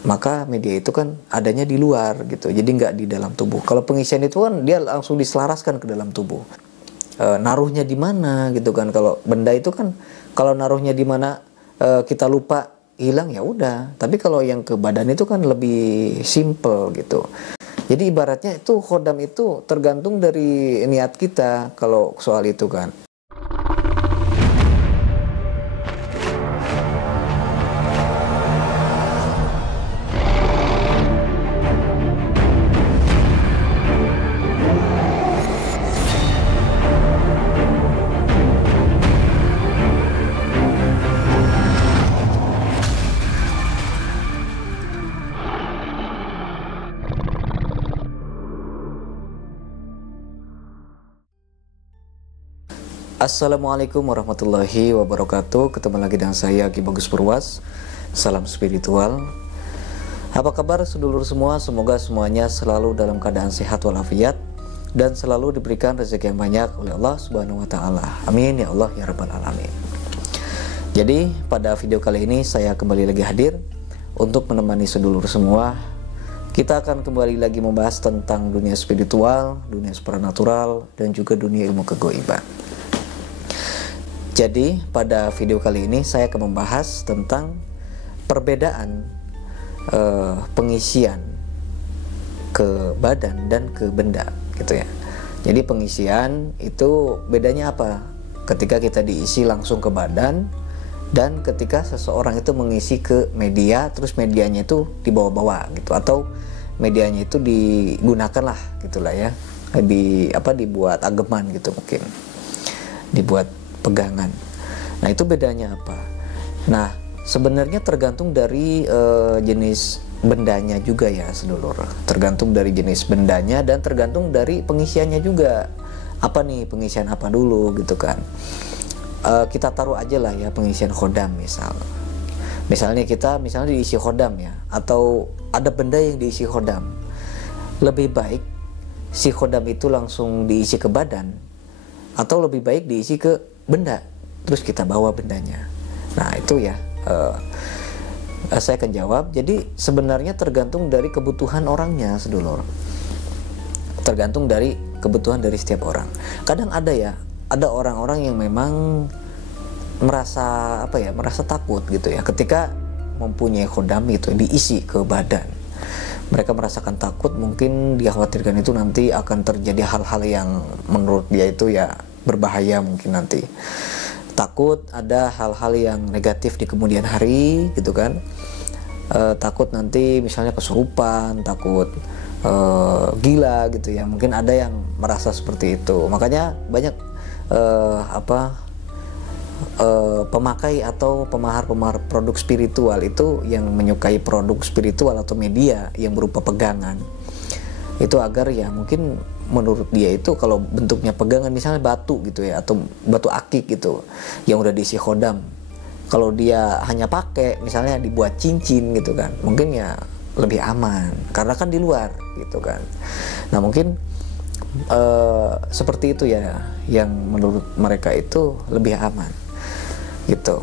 maka media itu kan adanya di luar gitu, jadi nggak di dalam tubuh. Kalau pengisian itu kan dia langsung diselaraskan ke dalam tubuh. Naruhnya di mana gitu kan. Kalau benda itu kan kalau naruhnya di mana kita lupa, hilang ya udah. Tapi kalau yang ke badan itu kan lebih simple gitu. Jadi ibaratnya itu khodam itu tergantung dari niat kita kalau soal itu kan. Assalamualaikum warahmatullahi wabarakatuh. Ketemu lagi dengan saya Ki Bagus Purwas. Salam spiritual. Apa kabar sedulur semua? Semoga semuanya selalu dalam keadaan sehat walafiat dan selalu diberikan rezeki yang banyak oleh Allah Subhanahu wa taala. Amin ya Allah ya rabbal alamin. Jadi pada video kali ini saya kembali lagi hadir untuk menemani sedulur semua. Kita akan kembali lagi membahas tentang dunia spiritual, dunia supranatural, dan juga dunia ilmu kegoiban. Jadi pada video kali ini saya akan membahas tentang perbedaan pengisian ke badan dan ke benda gitu ya. Jadi pengisian itu bedanya apa? Ketika kita diisi langsung ke badan dan ketika seseorang itu mengisi ke media, terus medianya itu dibawa-bawa gitu, atau medianya itu digunakan lah gitulah ya, dibuat ageman gitu, mungkin dibuat pegangan. Nah itu bedanya apa? Nah sebenarnya tergantung dari jenis bendanya juga ya sedulur. Tergantung dari jenis bendanya dan tergantung dari pengisiannya juga. Apa nih pengisian apa dulu gitu kan? Kita taruh aja lah ya pengisian khodam misalnya kita diisi khodam ya, atau ada benda yang diisi khodam. Lebih baik si khodam itu langsung diisi ke badan atau lebih baik diisi ke benda terus kita bawa bendanya. Nah itu ya saya akan jawab. Jadi sebenarnya tergantung dari kebutuhan orangnya sedulur, tergantung dari kebutuhan dari setiap orang. Kadang ada orang-orang yang memang merasa merasa takut gitu ya ketika mempunyai khodam gitu diisi ke badan. Mereka merasakan takut, mungkin dikhawatirkan itu nanti akan terjadi hal-hal yang menurut dia itu ya berbahaya, mungkin nanti takut ada hal-hal yang negatif di kemudian hari gitu kan. Takut nanti misalnya kesurupan, takut gila gitu ya, mungkin ada yang merasa seperti itu. Makanya banyak pemakai atau pemahar produk spiritual itu yang menyukai produk spiritual atau media yang berupa pegangan itu, agar ya mungkin menurut dia itu kalau bentuknya pegangan misalnya batu gitu ya, atau batu akik gitu yang udah diisi khodam, kalau dia hanya pakai misalnya dibuat cincin gitu kan, mungkin ya lebih aman karena kan di luar gitu kan. Nah mungkin seperti itu ya yang menurut mereka itu lebih aman gitu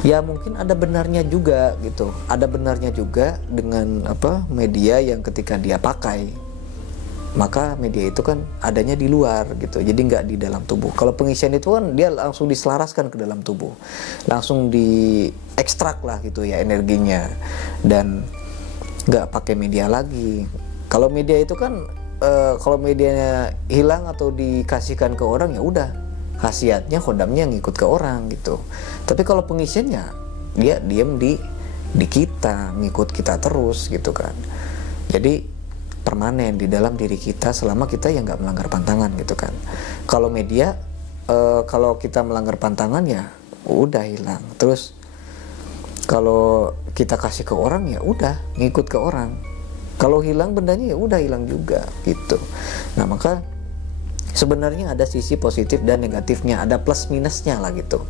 ya. Mungkin ada benarnya juga gitu, ada benarnya juga dengan media yang ketika dia pakai, maka media itu kan adanya di luar gitu, jadi nggak di dalam tubuh. Kalau pengisian itu kan dia langsung diselaraskan ke dalam tubuh, langsung diekstrak lah gitu ya energinya, dan nggak pakai media lagi. Kalau media itu kan kalau medianya hilang atau dikasihkan ke orang ya udah, khasiatnya khodamnya ngikut ke orang gitu. Tapi kalau pengisiannya dia diam di kita, ngikut kita terus gitu kan. Jadi permanen di dalam diri kita selama kita yang nggak melanggar pantangan gitu kan. Kalau media kalau kita melanggar pantangan ya udah hilang. Terus kalau kita kasih ke orang ya udah ngikut ke orang. Kalau hilang bendanya ya udah hilang juga gitu. Nah maka sebenarnya ada sisi positif dan negatifnya, ada plus minusnya lah gitu.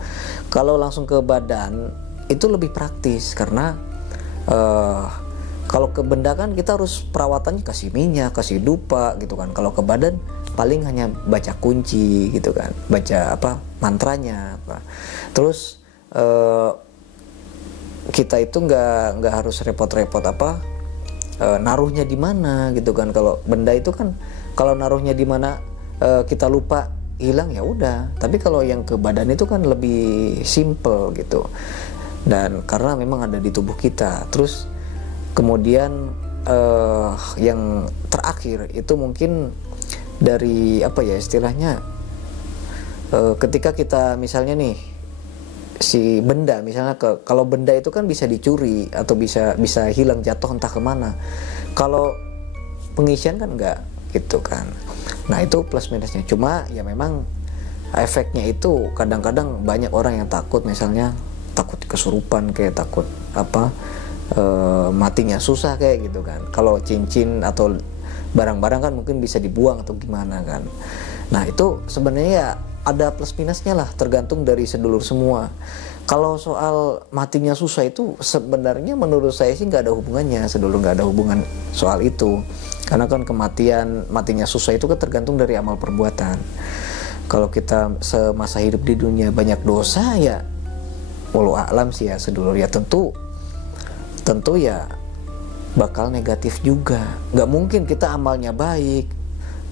Kalau langsung ke badan itu lebih praktis karena kalau ke benda kan kita harus perawatannya, kasih minyak, kasih dupa gitu kan. Kalau ke badan paling hanya baca kunci gitu kan, baca mantranya Terus kita itu nggak harus repot-repot naruhnya di mana gitu kan. Kalau benda itu kan kalau naruhnya di mana kita lupa, hilang ya udah. Tapi kalau yang ke badan itu kan lebih simple gitu. Dan karena memang ada di tubuh kita. Terus kemudian yang terakhir itu mungkin dari istilahnya, ketika kita misalnya nih si benda misalnya kalau benda itu kan bisa dicuri atau bisa hilang jatuh entah kemana. Kalau pengisian kan enggak gitu kan. Nah itu plus minusnya. Cuma ya memang efeknya itu kadang-kadang banyak orang yang takut, misalnya takut kesurupan, kayak takut matinya susah kayak gitu kan. Kalau cincin atau barang-barang kan mungkin bisa dibuang atau gimana kan. Nah itu sebenarnya ya ada plus minusnya lah, tergantung dari sedulur semua. Kalau soal matinya susah itu sebenarnya menurut saya sih nggak ada hubungannya, sedulur, nggak ada hubungan soal itu. Karena kan matinya susah itu kan tergantung dari amal perbuatan. Kalau kita semasa hidup di dunia banyak dosa ya, walau a'lam sih ya sedulur, ya tentu ya bakal negatif juga. Nggak mungkin kita amalnya baik,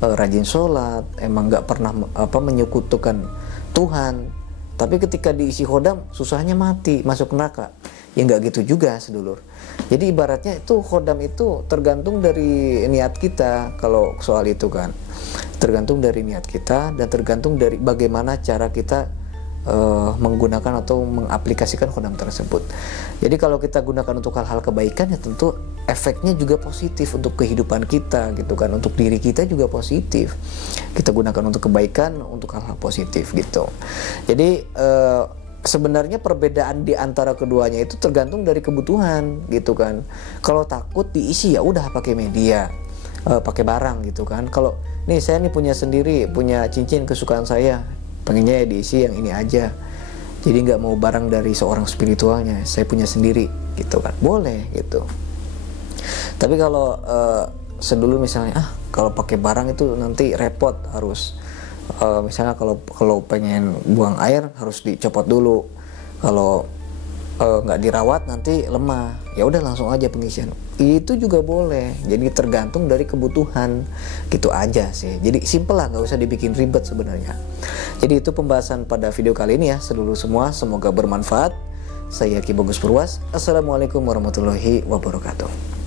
rajin sholat, emang nggak pernah menyekutukan Tuhan, tapi ketika diisi khodam susahnya mati, masuk neraka. Ya nggak gitu juga sedulur. Jadi ibaratnya itu khodam itu tergantung dari niat kita. Kalau soal itu kan tergantung dari niat kita dan tergantung dari bagaimana cara kita menggunakan atau mengaplikasikan khodam tersebut. Jadi kalau kita gunakan untuk hal-hal kebaikan ya tentu efeknya juga positif untuk kehidupan kita gitu kan, untuk diri kita juga positif. Kita gunakan untuk kebaikan, untuk hal-hal positif gitu. Jadi sebenarnya perbedaan di antara keduanya itu tergantung dari kebutuhan gitu kan. Kalau takut diisi ya udah pakai media, pakai barang gitu kan. Kalau nih saya nih punya cincin kesukaan saya, pengennya ya diisi yang ini aja, jadi nggak mau barang dari seorang spiritualnya, saya punya sendiri gitu kan, boleh gitu. Tapi kalau sedulur misalnya kalau pakai barang itu nanti repot, harus misalnya kalau pengen buang air harus dicopot dulu, kalau nggak dirawat nanti lemah, ya udah langsung aja pengisian, itu juga boleh. Jadi tergantung dari kebutuhan gitu aja sih. Jadi simple lah, nggak usah dibikin ribet sebenarnya. Jadi itu pembahasan pada video kali ini ya sedulur semua, semoga bermanfaat. Saya Ki Bagus Purwas. Assalamualaikum warahmatullahi wabarakatuh.